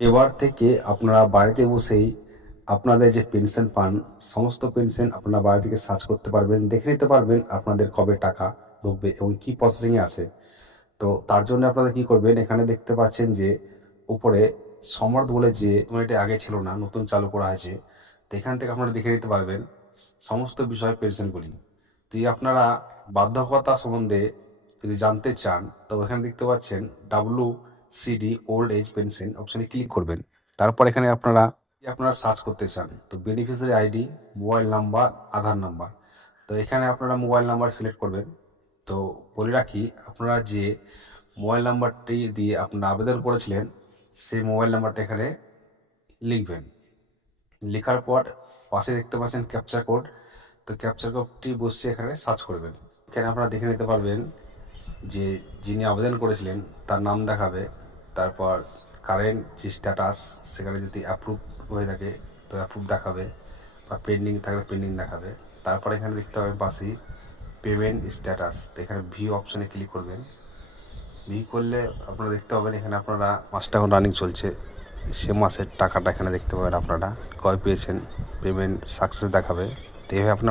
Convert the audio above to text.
এবার থেকে আপনারা বাড়িতে বসেই আপনাদের যে পেনশন পান, সমস্ত পেনশন আপনারা বাড়ি থেকে সার্চ করতে পারবেন, দেখে নিতে পারবেন আপনাদের কবে টাকা ঢুকবে এবং কি প্রসেসিংয়ে আছে। তো তার জন্য আপনারা কি করবেন, এখানে দেখতে পাচ্ছেন যে উপরে সম্রাট বলে যে এটা আগে ছিল না, নতুন চালু করা হয়েছে। তো এখান থেকে আপনারা দেখে নিতে পারবেন সমস্ত বিষয় পেনশনগুলি। তো এই আপনারা বার্ধক্যতা সম্বন্ধে যদি জানতে চান, তো এখানে দেখতে পাচ্ছেন WCD ওল্ড এজ পেনশন অপশানে ক্লিক করবেন। তারপর এখানে আপনারা সার্চ করতে চান, তো বেনিফিশিয়ারি আইডি, মোবাইল নাম্বার, আধার নাম্বার। তো এখানে আপনারা মোবাইল নাম্বার সিলেক্ট করবেন। তো বলে রাখি, আপনারা যে মোবাইল নাম্বারটি দিয়ে আপনারা আবেদন করেছিলেন সেই মোবাইল নাম্বারটা এখানে লিখবেন। লেখার পর পাশে দেখতে পাচ্ছেন ক্যাপচার কোড, তো ক্যাপচার কোডটি বসিয়ে এখানে সার্চ করবেন। এখানে আপনারা দেখে নিতে পারবেন যে যিনি আবেদন করেছিলেন তার নাম দেখাবে, তারপর কারেন্ট যে স্ট্যাটাস, সেখানে যদি অ্যাপ্রুভ হয়ে থাকে তো অ্যাপ্রুভ দেখাবে, বা পেন্ডিং থাকলে পেন্ডিং দেখাবে। তারপর এখানে দেখতে পাবেন পাশেই পেমেন্ট স্ট্যাটাস, তো এখানে ভিউ অপশানে ক্লিক করবেন। ভিউ করলে আপনারা দেখতে পাবেন এখানে আপনারা মাসটা এখন রানিং চলছে, সে মাসের টাকাটা এখানে দেখতে পাবেন আপনারা কবে পেয়েছেন, পেমেন্ট সাকসেস দেখাবে। তো এইভাবে আপনার